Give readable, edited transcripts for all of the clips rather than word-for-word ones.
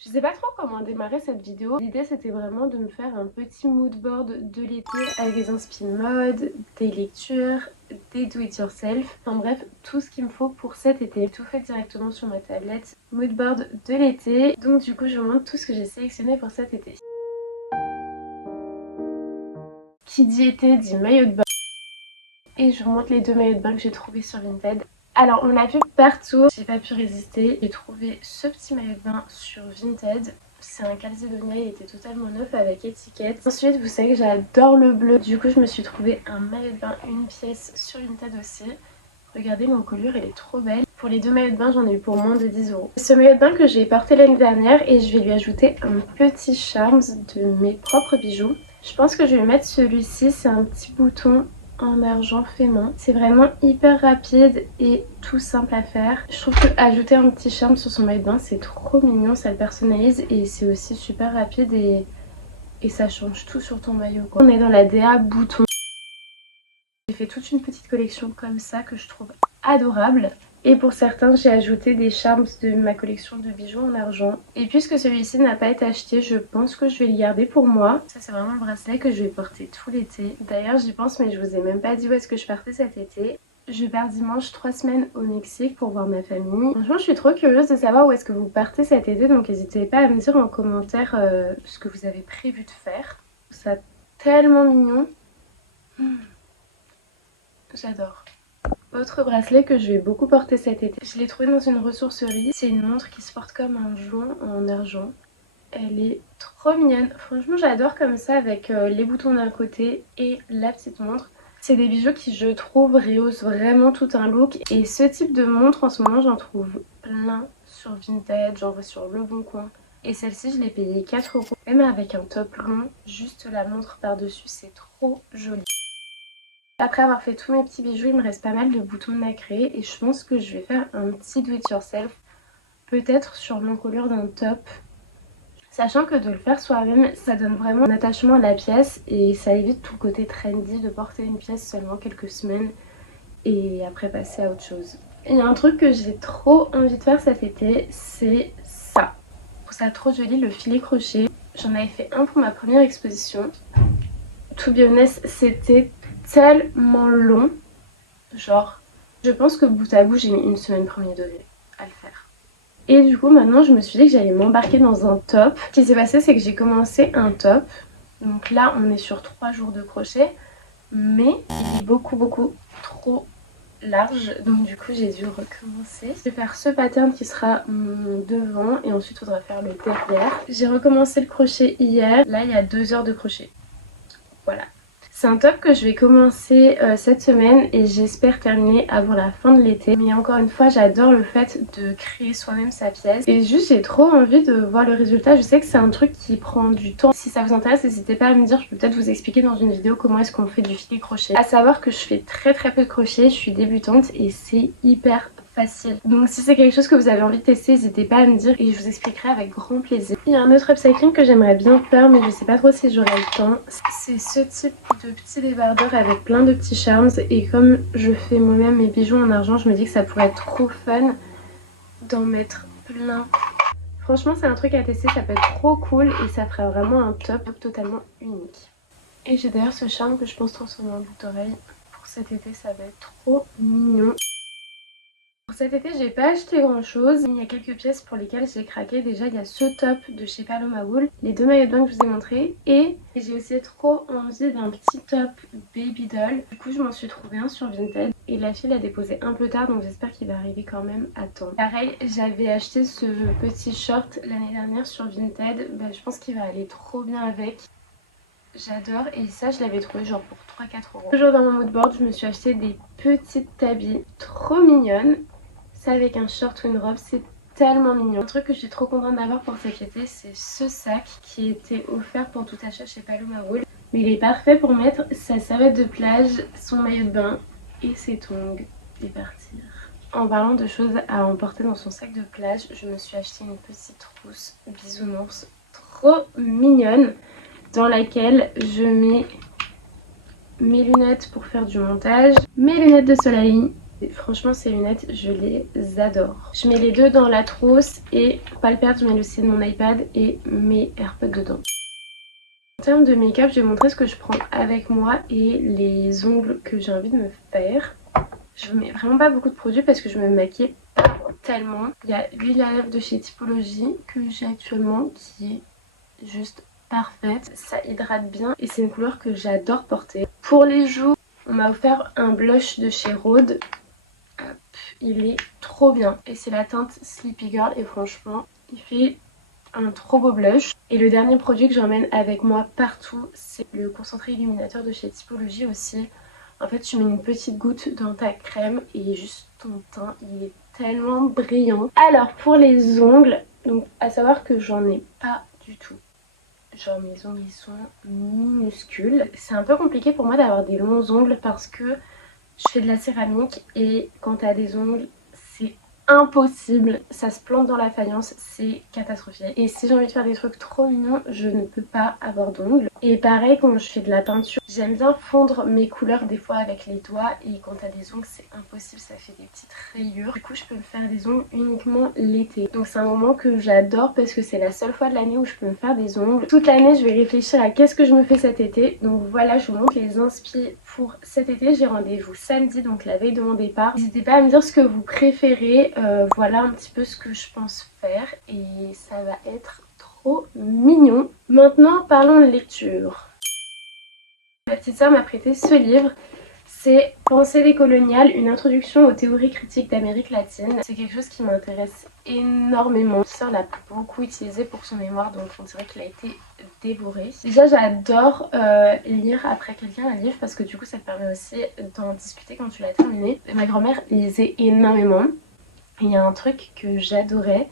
Je sais pas trop comment démarrer cette vidéo. L'idée c'était vraiment de me faire un petit mood board de l'été avec des inspi mode, des lectures, des do it yourself. Enfin bref, tout ce qu'il me faut pour cet été. Tout fait directement sur ma tablette. Mood board de l'été. Donc du coup je vous montre tout ce que j'ai sélectionné pour cet été. Qui dit été dit maillot de bain. Et je vous montre les deux maillots de bain que j'ai trouvés sur Vinted. Alors on l'a vu partout, j'ai pas pu résister. J'ai trouvé ce petit maillot de bain sur Vinted. C'est un calzédonia, il était totalement neuf avec étiquette. Ensuite vous savez que j'adore le bleu. Du coup je me suis trouvé un maillot de bain, une pièce sur Vinted aussi. Regardez mon colure, elle est trop belle. Pour les deux maillots de bain j'en ai eu pour moins de 10 €. Ce maillot de bain que j'ai porté l'année dernière et je vais lui ajouter un petit charme de mes propres bijoux. Je pense que je vais mettre celui-ci, c'est un petit bouton en argent fait main. C'est vraiment hyper rapide et tout simple à faire. Je trouve que ajouter un petit charme sur son maillot de bain c'est trop mignon, ça le personnalise et c'est aussi super rapide et ça change tout sur ton maillot quoi. On est dans la DA bouton. J'ai fait toute une petite collection comme ça que je trouve adorable. Et pour certains j'ai ajouté des charms de ma collection de bijoux en argent. Et puisque celui-ci n'a pas été acheté, je pense que je vais le garder pour moi. Ça c'est vraiment le bracelet que je vais porter tout l'été. D'ailleurs j'y pense mais je vous ai même pas dit où est-ce que je partais cet été. Je pars dimanche 3 semaines au Mexique pour voir ma famille. Franchement je suis trop curieuse de savoir où est-ce que vous partez cet été. Donc n'hésitez pas à me dire en commentaire ce que vous avez prévu de faire. Ça tellement mignon. J'adore. Autre bracelet que je vais beaucoup porter cet été. Je l'ai trouvé dans une ressourcerie. C'est une montre qui se porte comme un joint en argent. Elle est trop mignonne. Franchement j'adore comme ça avec les boutons d'un côté et la petite montre. C'est des bijoux qui je trouve rehaussent vraiment tout un look. Et ce type de montre en ce moment j'en trouve plein sur Vinted. J'en vois sur Le Bon Coin. Et celle-ci je l'ai payée 4 €. Même avec un top long, juste la montre par dessus, c'est trop joli. Après avoir fait tous mes petits bijoux, il me reste pas mal de boutons nacrés et je pense que je vais faire un petit do it yourself, peut-être sur l'encolure d'un top. Sachant que de le faire soi-même, ça donne vraiment un attachement à la pièce et ça évite tout le côté trendy de porter une pièce seulement quelques semaines et après passer à autre chose. Il y a un truc que j'ai trop envie de faire cet été, c'est ça. Je trouve ça trop joli, le filet crochet. J'en avais fait un pour ma première exposition. To be honest, c'était tellement long. Genre, je pense que bout à bout, j'ai mis une semaine premier degré à le faire. Et du coup, maintenant, je me suis dit que j'allais m'embarquer dans un top. Ce qui s'est passé, c'est que j'ai commencé un top. Donc là, on est sur 3 jours de crochet. Mais il est beaucoup trop large. Donc du coup, j'ai dû recommencer. Je vais faire ce pattern qui sera mon devant. Et ensuite, il faudra faire le derrière. J'ai recommencé le crochet hier. Là, il y a 2 heures de crochet. Voilà. C'est un top que je vais commencer cette semaine et j'espère terminer avant la fin de l'été. Mais encore une fois, j'adore le fait de créer soi-même sa pièce. Et juste, j'ai trop envie de voir le résultat. Je sais que c'est un truc qui prend du temps. Si ça vous intéresse, n'hésitez pas à me dire. Je peux peut-être vous expliquer dans une vidéo comment est-ce qu'on fait du filet crochet. À savoir que je fais très peu de crochet. Je suis débutante et c'est hyper facile. Donc si c'est quelque chose que vous avez envie de tester, n'hésitez pas à me dire et je vous expliquerai avec grand plaisir. Il y a un autre upcycling que j'aimerais bien faire mais je sais pas trop si j'aurai le temps. C'est ce type de petit débardeur avec plein de petits charms et comme je fais moi-même mes bijoux en argent, je me dis que ça pourrait être trop fun d'en mettre plein. Franchement c'est un truc à tester, ça peut être trop cool et ça ferait vraiment un top totalement unique. Et j'ai d'ailleurs ce charme que je pense transformer en boucle d'oreille. Pour cet été ça va être trop mignon. Pour cet été j'ai pas acheté grand chose, il y a quelques pièces pour lesquelles j'ai craqué. Déjà il y a ce top de chez Paloma Wool, les deux maillots de bain que je vous ai montrés et j'ai aussi trop envie d'un petit top baby doll. Du coup je m'en suis trouvé un sur Vinted et la fille l'a déposé un peu tard donc j'espère qu'il va arriver quand même à temps. Pareil j'avais acheté ce petit short l'année dernière sur Vinted, je pense qu'il va aller trop bien avec. J'adore et ça je l'avais trouvé genre pour 3-4 €. Toujours dans mon mood board je me suis acheté des petites tabis trop mignonnes. Ça avec un short ou une robe, c'est tellement mignon. Un truc que je suis trop contente d'avoir pour cet été, c'est ce sac qui était offert pour tout achat chez Paloma Wool. Mais il est parfait pour mettre sa serviette de plage, son maillot de bain et ses tongs et partir. En parlant de choses à emporter dans son sac de plage, je me suis acheté une petite trousse bisounours trop mignonne dans laquelle je mets mes lunettes pour faire du montage, mes lunettes de soleil, Et franchement ces lunettes je les adore. Je mets les deux dans la trousse et pour pas le perdre je mets le C de mon iPad et mes AirPods dedans. En termes de make-up, je vais montrer ce que je prends avec moi et les ongles que j'ai envie de me faire. Je mets vraiment pas beaucoup de produits parce que je me maquille pas tellement. Il y a l'huile à lèvres de chez Typologie que j'ai actuellement qui est juste parfaite. Ça hydrate bien et c'est une couleur que j'adore porter. Pour les joues, on m'a offert un blush de chez Rhode. Hop, il est trop bien et c'est la teinte Sleepy Girl et franchement il fait un trop beau blush. Et le dernier produit que j'emmène avec moi partout, c'est le concentré illuminateur de chez Typologie aussi. En fait tu mets une petite goutte dans ta crème et juste ton teint il est tellement brillant. Alors pour les ongles, donc à savoir que j'en ai pas du tout. Genre mes ongles ils sont minuscules. C'est un peu compliqué pour moi d'avoir des longs ongles parce que je fais de la céramique et quand t'as des ongles c'est impossible, ça se plante dans la faïence, c'est catastrophique. Et si j'ai envie de faire des trucs trop mignons, je ne peux pas avoir d'ongles. Et pareil quand je fais de la peinture, j'aime bien fondre mes couleurs des fois avec les doigts et quand t'as des ongles c'est impossible, ça fait des petites rayures. Du coup je peux me faire des ongles uniquement l'été. Donc c'est un moment que j'adore parce que c'est la seule fois de l'année où je peux me faire des ongles. Toute l'année je vais réfléchir à qu'est-ce que je me fais cet été. Donc voilà, je vous montre les inspi pour cet été. J'ai rendez-vous samedi, donc la veille de mon départ. N'hésitez pas à me dire ce que vous préférez. Voilà un petit peu ce que je pense faire et ça va être trop mignon. Maintenant parlons de lecture. Ma petite sœur m'a prêté ce livre. C'est Pensée décoloniale, une introduction aux théories critiques d'Amérique latine. C'est quelque chose qui m'intéresse énormément. Ma sœur l'a beaucoup utilisé pour son mémoire, donc on dirait qu'il a été dévoré. Déjà j'adore lire après quelqu'un un livre parce que du coup ça te permet aussi d'en discuter quand tu l'as terminé. Ma grand-mère lisait énormément. Et il y a un truc que j'adorais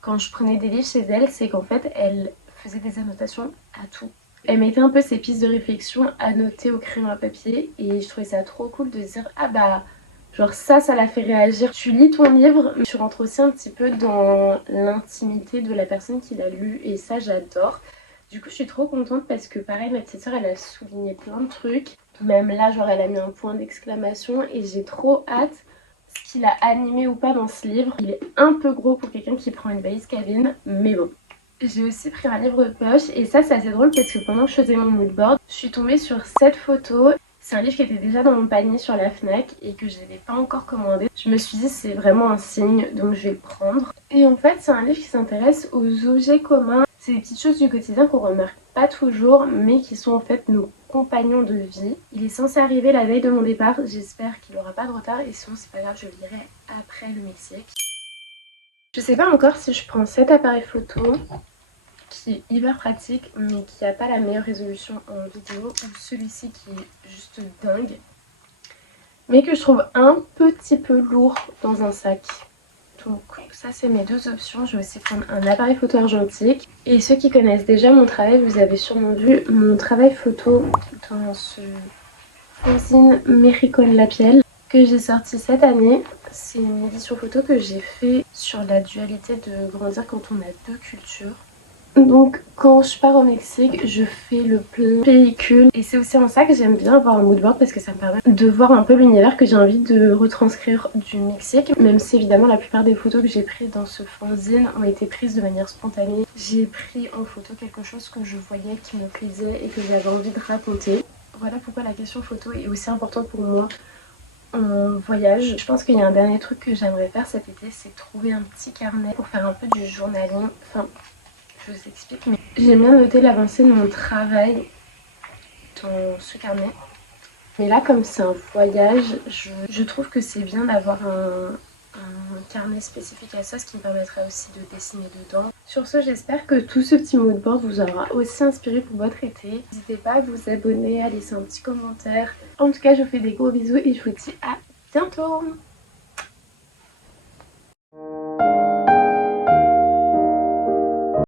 quand je prenais des livres chez elle, c'est qu'en fait elle faisait des annotations à tout. Elle mettait un peu ses pistes de réflexion à noter au crayon à papier et je trouvais ça trop cool de se dire ah bah genre ça l'a fait réagir. Tu lis ton livre mais tu rentres aussi un petit peu dans l'intimité de la personne qui l'a lu et ça j'adore. Du coup je suis trop contente parce que pareil ma petite soeur elle a souligné plein de trucs. Même là genre elle a mis un point d'exclamation et j'ai trop hâte ce qu'il a animé ou pas dans ce livre. Il est un peu gros pour quelqu'un qui prend une valise cabine mais bon. J'ai aussi pris un livre de poche et ça c'est assez drôle parce que pendant que je faisais mon moodboard, je suis tombée sur cette photo. C'est un livre qui était déjà dans mon panier sur la Fnac et que je n'avais pas encore commandé. Je me suis dit c'est vraiment un signe donc je vais le prendre. Et en fait c'est un livre qui s'intéresse aux objets communs. C'est des petites choses du quotidien qu'on remarque pas toujours mais qui sont en fait nos compagnons de vie. Il est censé arriver la veille de mon départ, j'espère qu'il n'aura pas de retard et sinon c'est pas grave, je le lirai après le Mexique. Je sais pas encore si je prends cet appareil photo qui est hyper pratique mais qui n'a pas la meilleure résolution en vidéo ou celui-ci qui est juste dingue mais que je trouve un petit peu lourd dans un sac. Donc ça c'est mes deux options. Je vais aussi prendre un appareil photo argentique et ceux qui connaissent déjà mon travail, vous avez sûrement vu mon travail photo dans ce fanzine Méricole Lapielle que j'ai sorti cette année. C'est une édition photo que j'ai fait sur la dualité de grandir quand on a deux cultures. Donc quand je pars au Mexique, je fais le plein pellicule et c'est aussi en ça que j'aime bien avoir un moodboard parce que ça me permet de voir un peu l'univers que j'ai envie de retranscrire du Mexique. Même si évidemment la plupart des photos que j'ai prises dans ce fanzine ont été prises de manière spontanée. J'ai pris en photo quelque chose que je voyais qui me plaisait et que j'avais envie de raconter. Voilà pourquoi la question photo est aussi importante pour moi en voyage. Je pense qu'il y a un dernier truc que j'aimerais faire cet été, c'est trouver un petit carnet pour faire un peu du journaling. Enfin, je vous explique, mais j'aime bien noter l'avancée de mon travail dans ce carnet. Mais là, comme c'est un voyage, je trouve que c'est bien d'avoir un carnet spécifique à ça, ce qui me permettra aussi de dessiner dedans. Sur ce, j'espère que tout ce petit moodboard vous aura aussi inspiré pour votre été. N'hésitez pas à vous abonner, à laisser un petit commentaire. En tout cas, je vous fais des gros bisous et je vous dis à bientôt!